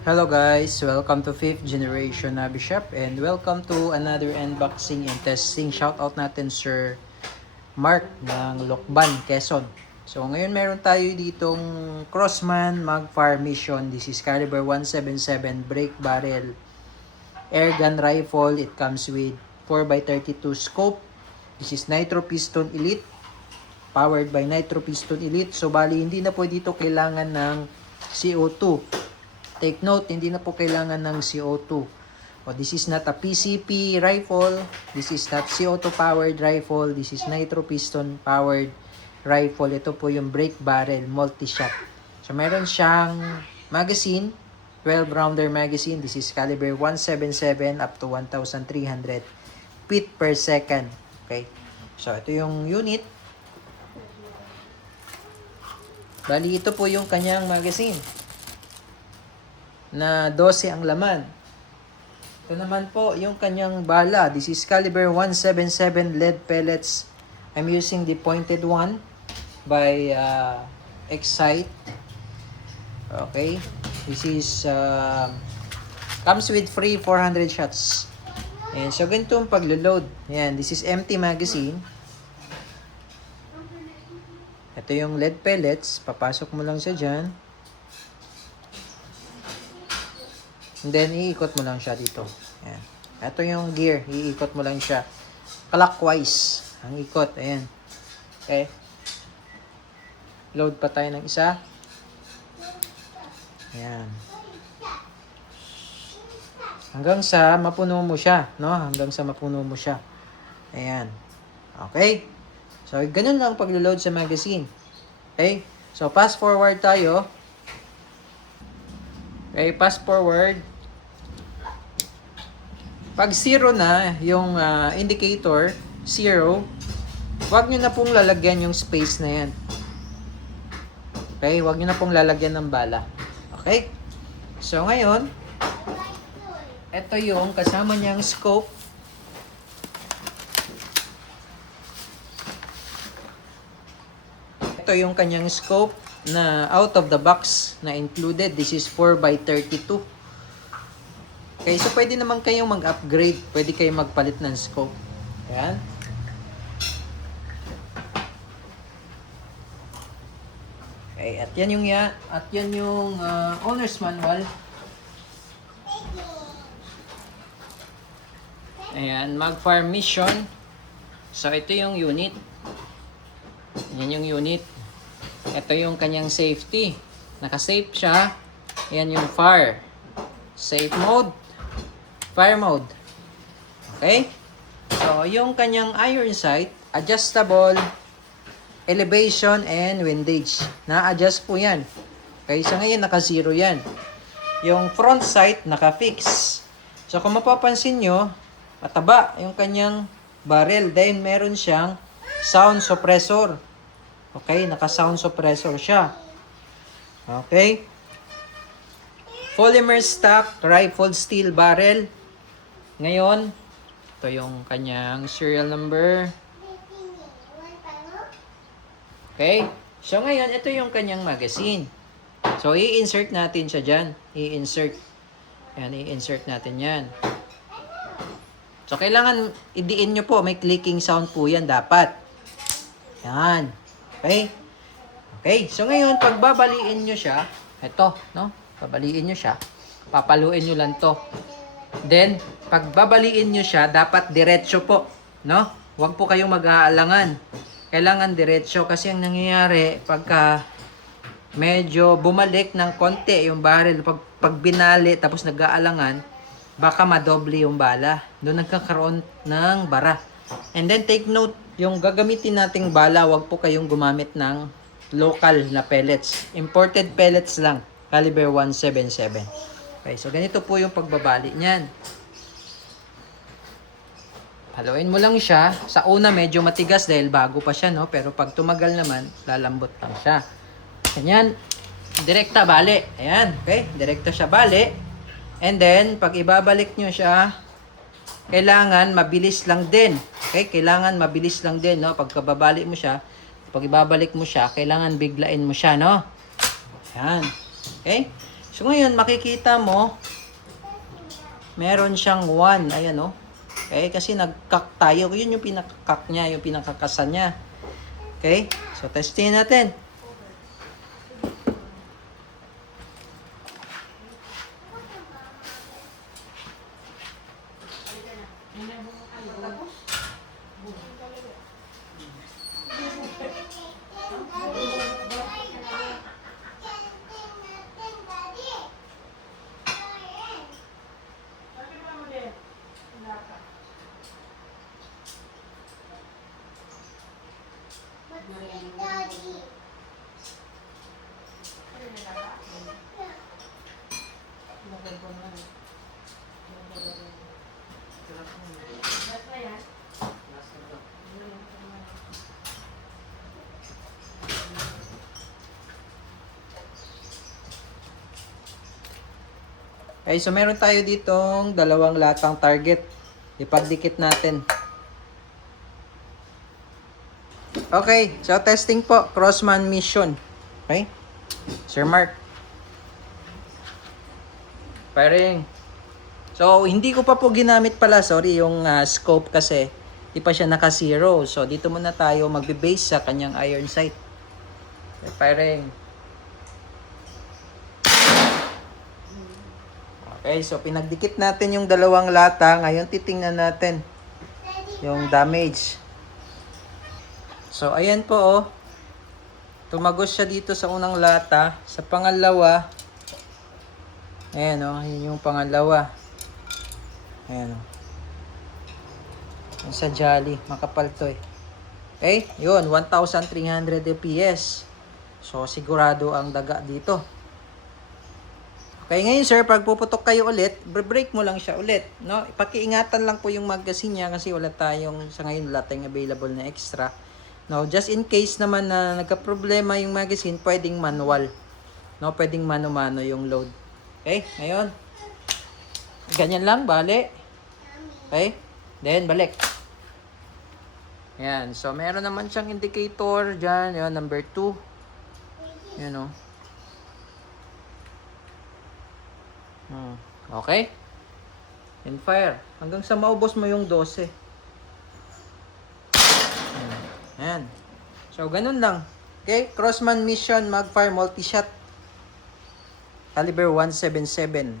Hello guys, welcome to 5th generation na Bishop and welcome to another unboxing and testing. Shoutout natin Sir Mark ng Lokban, Quezon. So ngayon meron tayo ditong Crossman Magfire Mission. This is caliber 177 brake barrel air gun rifle. It comes with 4x32 scope. This is Nitro Piston Elite, powered by Nitro Piston Elite. So bali hindi na po dito kailangan ng CO2. Take note, hindi na po kailangan ng CO2. This is not a PCP rifle. This is not CO2 powered rifle. This is nitro piston powered rifle. Ito po yung brake barrel multi-shot. So meron siyang magazine, 12 rounder magazine. This is caliber 177 up to 1,300 feet per second. Okay. So ito yung unit. Bali ito po yung kanyang magazine na 12 ang laman. Ito naman po yung kanyang bala. This is caliber 177 lead pellets. I'm using the pointed one by Excite. Okay. This is comes with free 400 shots. And so ganito ang paglo-load. Yan, this is empty magazine. Ito yung lead pellets. Papasok mo lang siya dyan. And then, iikot mo lang siya dito. Ayan. Ito yung gear. Iikot mo lang siya. Clockwise. Ang ikot. Ayan. Okay. Load pa tayo ng isa. Ayan. Hanggang sa mapuno mo siya. No? Hanggang sa mapuno mo siya. Ayan. Okay. So, ganun lang pag-load sa magazine. Okay. So, fast forward tayo. Okay, fast forward. Pag 0 na yung indicator, 0, wag nyo na pong lalagyan yung space na yan. Okay, wag nyo na pong lalagyan ng bala. Okay? So ngayon, ito yung kasama niyang scope. Ito yung kanyang scope na out of the box na included. This is 4x32. Okay, so pwede naman kayong mag-upgrade. Pwede kayong magpalit ng scope. Ayan. Okay, at yan yung owner's manual. Ayan, Magfire Mission. So ito yung unit. Yan yung unit. Ito yung kanyang safety. Naka-safe siya. Yan yung fire. Safe mode. Fire mode. Okay? So, yung kanyang iron sight, adjustable, elevation, and windage. Na-adjust po yan. Okay? So, ngayon, naka-zero yan. Yung front sight, naka-fix. So, kung mapapansin nyo, mataba yung kanyang barrel. Then, meron siyang sound suppressor. Okay? Naka-sound suppressor siya. Okay? Polymer stock rifled steel barrel. Ngayon, ito yung kanyang serial number. Okay? So ngayon, ito yung kanyang magazine. So i-insert natin siya dyan. I-insert. Ayan, i-insert natin yan. So kailangan idiin nyo po. May clicking sound po yan dapat. Yan. Okay? Okay. So ngayon, pag babaliin nyo siya, ito, no? Babaliin nyo siya. Papaluin nyo lang to. Then, pag babaliin nyo siya, dapat diretso po. No? Huwag po kayong mag-aalangan. Kailangan diretso. Kasi ang nangyayari, pagka medyo bumalik ng konti yung barrel, pag binali, tapos nag-aalangan, baka madoble yung bala. Doon nagkakaroon ng bara. And then, take note, yung gagamitin nating bala, huwag po kayong gumamit ng local na pellets. Imported pellets lang. Caliber 177. Okay, so ganito po yung pagbabali niyan. Haluin mo lang siya. Sa una medyo matigas dahil bago pa siya, no? Pero pag tumagal naman, lalambot lang siya. Ganyan. Direkta bali. Ayan, okay? Direkta siya bali. And then, pag ibabalik nyo siya, kailangan mabilis lang din. Okay? Kailangan mabilis lang din, no? Pagkababali mo siya, pag ibabalik mo siya, kailangan biglain mo siya, no? Ayan. Okay? So ngayon, makikita mo, meron siyang 1. Ayan, oh. Okay, kasi nag-cock tayo. Yun yung pinaka-cock niya, yung pinakakasan niya. Okay, so testingin natin. Okay, so meron tayo ditong 2 latang target. Ipagdikit natin. Okay, so testing po. Crossman mission. Okay? Sir Mark. Firing. So, hindi ko pa po ginamit pala, sorry, yung scope kasi di pa siya naka-zero. So, dito muna tayo magbe-base sa kanyang iron sight. Okay, firing. Okay, so pinagdikit natin yung 2 lata. Ngayon, titingnan natin yung damage. So, ayan po, oh. Tumagos siya dito sa unang lata. Sa pangalawa, ayan, oh. Yun yung pangalawa. Ayan, oh. Yung sa Jolly. Makapal to, eh. Okay, yun. 1,300 FPS. So, sigurado ang daga dito. Okay, ngayon sir, pag puputok kayo ulit, break mo lang siya ulit, no? Pakiingatan lang po yung magazine niya kasi wala tayong, sa ngayon wala tayong available na extra. No, just in case naman na nagka-problema yung magazine, pwedeng manual. No, pwedeng mano-mano yung load. Okay, ngayon. Ganyan lang, bali. Okay? Then, balik. Yan, so meron naman siyang indicator dyan, yun, number 2. Yan, o. Okay? And fire. Hanggang sa maubos mo yung 12. Ayan. So, ganun lang. Okay? Crossman mission, mag-fire multi-shot. Caliber 177.